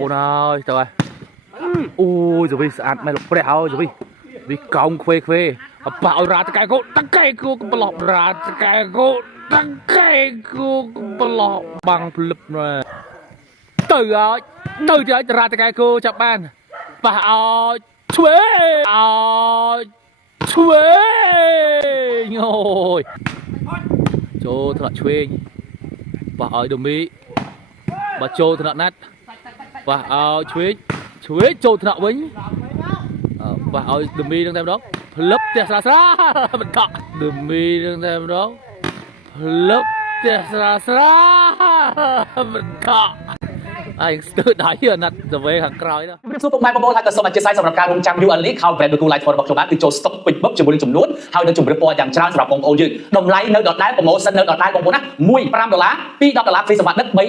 Bố ơi, trời ơi. Ui, rồi sạch mày lục đẻo rồi vì cong khuê khuê. Bảo ra tất cái cô lọp ra tất cái cô lọp bằng lực rồi. Từ từ ra tất cái cô chập ban. Bảo chuế. Chuế. Ngồi. Chô thật chuế. Bảo ơi đồng ý. Bà chô thật nát. Và chuế chô thật vĩnh. Và đùm mi đang thêm đó lớp tiệt ra mình cọ đùm mi đang thêm đó lớp tiệt ra mình cọ anh tự đáy ở nặt rồi về hàng còi đó สู้ពុកម៉ែបងប្អូនហើយក៏សូមអធិស្ឋានសម្រាប់ការរងចាំ UL League ហើយ brand ដូចគូ Live Sport របស់ខ្ញុំបាទគឺចូល stock ពេញបឹកជាមួយនឹងចំនួនហើយនឹងជំរឿនពណ៌យ៉ាងច្រើនសម្រាប់បងប្អូនយើងតម្លៃនៅដដែល promotion នៅដដែលបងប្អូនណា1 $5 2 $10 free សម្បត្តិដឹក3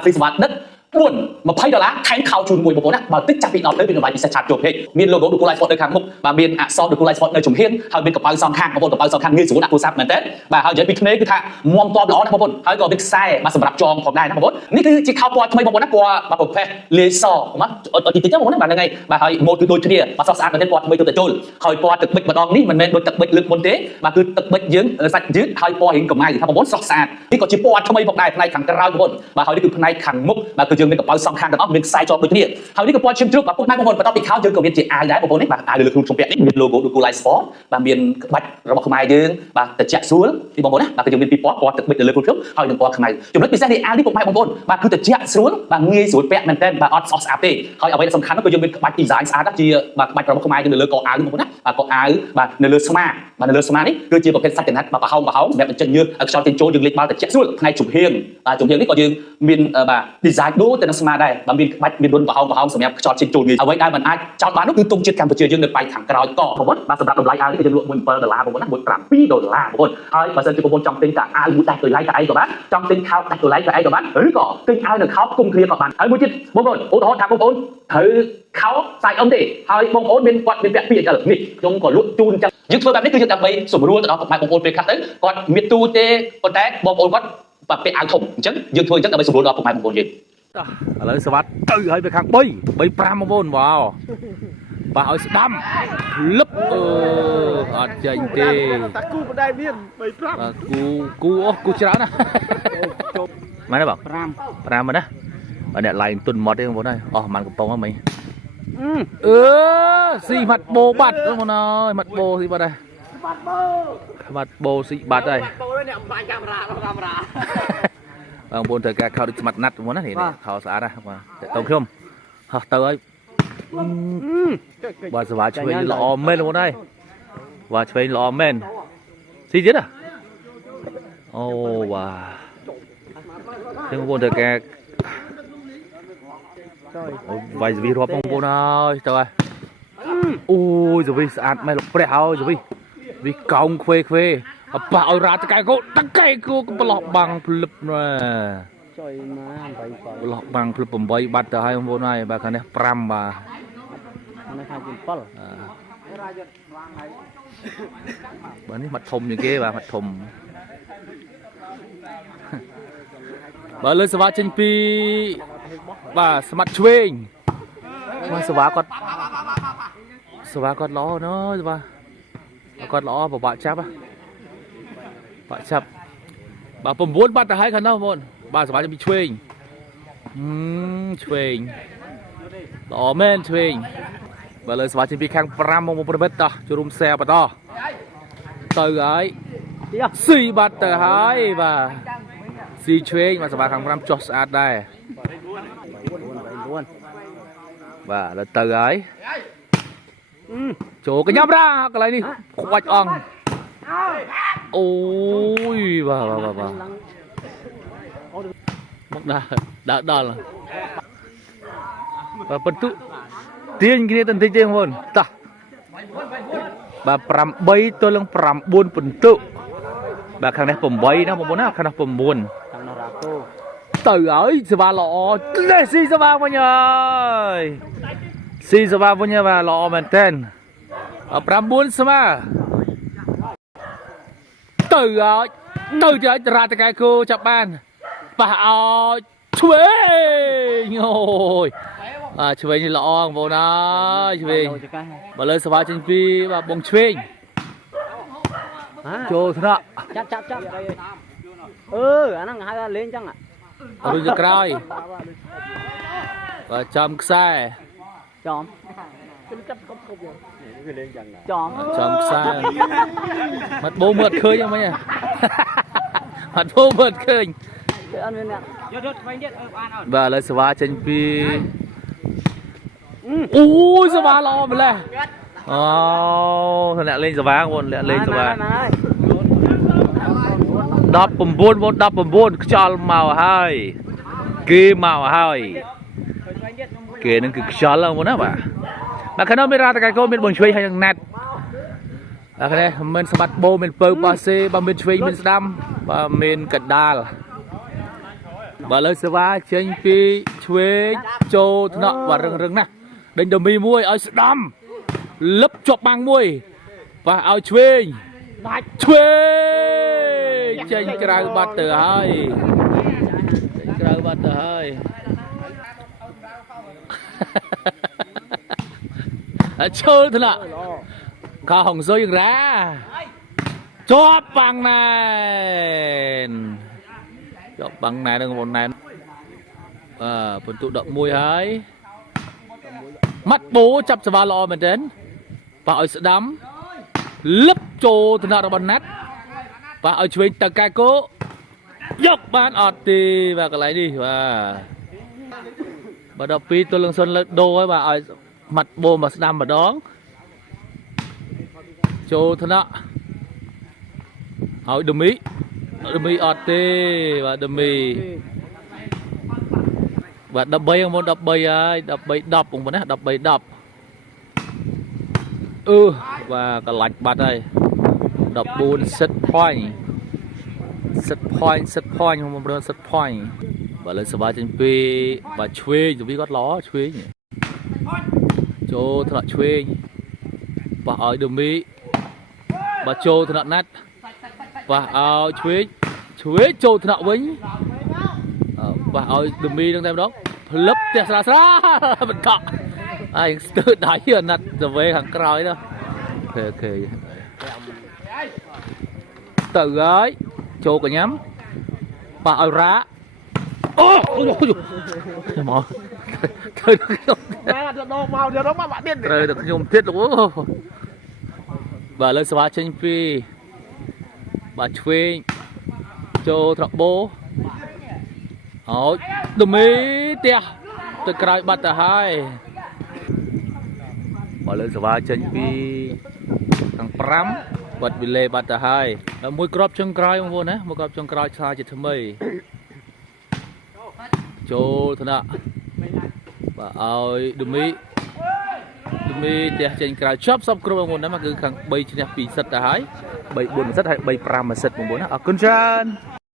$14 free សម្បត្តិដឹក4 $20 ថែមខោជូនមួយបងប្អូនណាបើទឹកចាប់ពី10ទៅមានតម្លៃពិសេសឆាតចូលពេកមាន logo ដូចគូ Live Sport នៅខាងមុខបាទមានអក្សរដូចគូ Live Sport នៅជំហានហើយមានកប៉ៅសងខាងបងប្អូនកប៉ៅសងខាងងាយស្រួលដាក់ទូរស័ព្ទមែនទេបាទហើយនិយាយពីគ្នាគឺថាមាំតបល្អណាស់បងប្អូនហើយក៏មានខ្សែបាទសម្រាប់ចងផងដែរណាបងប្អូននេះគឺជាខោពណ៌ថ្មីបងប្អូនណាពណ៌បាទប្រភេទលាយសមកអត់តិចទេបងប្អូនណាបាទហ្នឹងហើយបាទហើយម៉ូតគឺដូចគ្នាបាទសស្អាតមែនទេពណ៌ថ្មីទៅតែចូលហើយពណ៌ទឹកប៊ិចម្ដងនេះមិនមែនដូចទឹកប៊ិចលើកមុនទេបាទគឺទឹកប៊ិចយើងសាច់យឺតហើយពណ៌រៀងកម្ៅថាបងប្អូនស្រស់ស្អាតនេះក៏ជាពណ៌ថ្មីផងដែរផ្នែកខាងក្រៅបងប្អូនបាទហើយនេះគឺផ្នែកខាងមុខបាទគឺយើងមានកប៉ៅសងខាងទាំងអស់មានខ្សែចងដូចគ្នាហើយនេះក៏ពណ៌ឈាមជ្រូកបាទពុកម៉ែបងប្អូនបន្ទាប់ពីខោយើងក៏មានជាអាវដែរបងប្អូននេះបាទអាវលើខ្លួនខ្ញុំពាក់នេះមាន logo ដូចគូ Live Sport បាទមានក្បាច់របស់ខ្មែរយើងបាទត្រជាក់ស្រួលទីបងប្អូនណាបាទគឺយើងមានពីរពណ៌ទឹកប៊ិចលើខ្លួនខ្ញុំហើយនឹងពណ៌ខ្មៅចំណុចពិសេសនៃអាវនេះពុកម៉ែបងប្អូនបាទគឺត្រជាក់ស្រួលបាទងាយស្រួលពាក់មែនទែនបាទអត់ស្អុះស្អាតទេហើយអ្វីដែលសំខាន់នោះគឺយើងមានក្បាច់ design ស្អាតជាបាទក្បាច់របស់ខ្មែរយើងនៅលើកអាវបងប្អូនណាបាទកអាវបាទនៅលើស្មាបាទនៅលើស្មានេះគឺជាប្រភេទសាច់កណាត់បាទប្រហោងសម្រាប់បញ្ចេញញើសឲ្យខ្យល់ចេញចូលយើងលេចបាល់ត្រជាក់ស្រួលផ្នែកជំហៀងបាទជំហៀងនេះក៏យើងមានបាទ design ដូចទៅនឹងស្មាដែរបាទមានក្បាច់មានរុនប្រហោងសម្រាប់ខ្យល់ចេញចូលងាយអ្វីដែលមិនអាចចោលបាននោះគឺទង់ជាតិកម្ពុជាយើងនៅបែកខាងក្រោយកបងប្អូនបាទសម្រាប់តម្លៃអាវនេះគឺយើងលក់$7បងប្អូនណា$7 2បងប្អូនហើយបើសិនជាបងប្អូនចង់ទិញតែអាវមួយដាច់ដោយឡែកតែឯងក៏បានចង់ទិញខោដាច់ដោយឡែកតែឯងក៏បានឬក៏ទិញអាវនិងខោគុំគ្នាក៏បានហើយមួយទៀតបងប្អូនឧទាហរណ៍ថាបងប្អូនត្រូវខោសាច់អ៊ំទេហើយបងប្អូនមានគាត់មានពាក់ពីអញ្ចឹងនេះខ្ញុំក៏លក់ជូនអញ្ចឹងយើងធ្វើបែបនេះគឺយើងដើម្បីសម្រួលទៅដល់បងប្អូនពេលខ្លះទៅគាត់មានទូទេប៉ុន្តែបងប្អូនគាត់ពាក់អាវធំអញ្ចឹងយើងធ្វើអញ្ចឹងដើម្បីសម្រួលដល់បងប្អូនយើងឥឡូវស្វាត់ទៅហើយទៅខាង3 5បងប្អូនវ៉ាវបាទឲ្យស្ដាំលឹបអត់ចេញទេតាគូបណ្ដៃមាន3 5បាទគូច្រើនណាមែនទេបង5មែនណាបាទអ្នកឡៃទុនម៉ត់ទេបងប្អូនហើយអស់មិនកំប៉ុងហ្នឹងមិញស៊ីម៉ាត់បោបាត់បងប្អូនអើយម៉ាត់បោស៊ីបាត់ហើយម៉ាត់បោស៊ីបាត់ហើយបោនេះអំបញ្ញកាមេរ៉ាបងប្អូនត្រូវការខោដូចស្មាត់ណាត់បងប្អូនណានេះខោស្អាតណាបាទតោងខ្ញុំហោះទៅហើយបាទស្វាឆ្វេងល្អមែនបងប្អូនហើយបាទឆ្វេងល្អមែនស៊ីទៀតអូបាទបងប្អូនត្រូវការវាយសវីរាប់បងប្អូនហើយទៅហើយអូយសវីស្អាតមែនលោកព្រះហើយសវីវាកោងខ្វេប៉ះឲ្យរាតកែគោតកែគោប្រឡោះបាំងភ្លឹបណាចុយណា8ប្រឡោះបាំងភ្លឹប8បាត់ទៅហើយបងប្អូនហើយបាទខាងនេះ5បាទខាងនេះថាជា7បាទនេះមាត់ធំជាងគេបាទមាត់ធំបាទលើសវ៉ាចេញពីបាទស្មាត់ឆ្វេងបាទសវ៉ាគាត់ល្អណូសវ៉ាគាត់ល្អពិបាកចាប់បាក់ចាប់បាទ9បាត់ទៅហើយខាងនោះបងប្អូនបាទសវ៉ាចេញពីឆ្វេងល្អមែនឆ្វេងបាទលើសវ៉ាចេញពីខាង5មកប្រិមិត្តតោះចូលរួម share បន្តទៅហើយស៊ីបាត់ទៅហើយបាទស៊ីឆ្វេងបាទសវ៉ាខាង5ចុះស្អាតដែរបាទឥឡូវទៅហើយចូលកញ្ញាប្រាកន្លែងនេះខ្វាច់អង្គអូយបាទមកដល់បាទបន្ទុទាញគ្នាទៅបន្តិចទេបងប្អូនតោះបាទ8ទល់នឹង9បន្ទុបាទខាងនេះ8ណាបងប្អូនណាខាងនេះ9ខាងនោះរ៉ាកូទៅហើយសវ៉ាល្អនេះស៊ីសវ៉ាវិញហើយស៊ីសវ៉ាវិញបាទល្អមែនតើ9ស្មើទៅហើយរាតកែគោចាប់បានប៉ះឲ្យ ឆ្វេងអូយឆ្វេងនេះល្អបងប្អូនអើយឆ្វេងបើលើសវ៉ាចេញពីបាទបងឆ្វេងចូលថ្នាក់ ចាប់អាហ្នឹងហៅថាលេងចឹង រួចទៅក្រោយបាទចំខ្សែ ចំចំខ្សែមាត់បូមើលឃើញហ្នឹងមិញមាត់បូមើលឃើញ អត់មានអ្នកយកស្វែងទៀតបានអត់ បាទឥឡូវសវ៉ាចេញពីអូយសវ៉ាល្អម្ល៉េះអូអ្នកលេងសវ៉ាបងអ្នកលេងសវ៉ា 19 ខ្យល់មកហើយគេមកហើយគេនឹងគឺខ្យល់ហ្នឹងបងណាបាទខាងនោះមានរ៉ាតកែកោមានបងឆ្វេងហើយនឹងណាត់បាទខាងនេះមិនស្បាត់បូមានពៅប៉ាសេបាទមានឆ្វេងមានស្ដាំបាទមានកដាលបាទលើសវ៉ាចេញពីឆ្វេងចូលថ្នាក់បាទរឹងណាស់ដេញដមីមួយឲ្យស្ដាំលឹបជាប់បាំងមួយបាទឲ្យឆ្វេងដាច់ឆ្វេងចេញក្រៅបាត់ទៅហើយចេញក្រៅបាត់ទៅហើយចូលថ្នាក់ខោហងស៊ុយយ៉ាងរ៉ាជាប់បាំងណែនជាប់បាំងណែននឹងបងណែនបន្ទុក11ហើយម៉ាត់បូចាប់សវ៉ាល្អមែនទែនបើឲ្យស្ដាំលឹបចូលថ្នាក់របស់ណាត់បាទឲ្យឆ្វេងទៅកែកោយកបានអត់ទេបាទកន្លែងនេះបាទដល់2ទល់នឹង0លើដូរហើយបាទឲ្យម៉ាត់បូមកស្ដាំម្ដងចូលថ្នាក់ឲ្យដមីអត់ទេបាទដមីបាទ13ហ្នឹងមុន13ហើយ13 10បងប្អូនណា13 10បាទកលាច់បាត់ហើយ14 set point បងប្អូន set point បាទលើសវ៉ាចេញពីបាទឆ្វេងទៅវាគាត់ល្អឆ្វេងចូលថ្នាក់ឆ្វេងប៉ះឲ្យដមីបាទចូលថ្នាក់ណាត់ប៉ះឲ្យឆ្វេងចូលថ្នាក់វិញប៉ះឲ្យដមីនឹងតែម្ដងផ្លឹបផ្ទះស្រាបន្តហើយស្ទើរដៃអាណិតទៅវេខាងក្រោយទៅអូទៅហើយចូលកញ្ញាំប៉ះឲ្យរ៉ាអូមកត្រូវខ្ញុំបាទដល់មកយកមកបាក់ទៀតត្រូវតែខ្ញុំទៀតអូបាទលើសវ៉ាចេញពីបាទឆ្វេងចូលត្រកបោអូយដមីផ្ទះទៅក្រោយបាត់ទៅហើយបើលើសវ៉ាចេញពីខាង5បាត់វិលេបាត់ទៅហើយដល់មួយក្របចុងក្រោយបងប្អូនណាមួយក្របចុងក្រោយឆ្លាជាថ្មីចូលថ្នាក់បាទឲ្យដមីផ្ទះចេញក្រៅចប់សពគ្រប់បងប្អូនណាមកគឺខាង3ឈ្នះ2សិតទៅហើយ3 4សិតហើយ3 5សិតបងប្អូនណាអរគុណច្រើន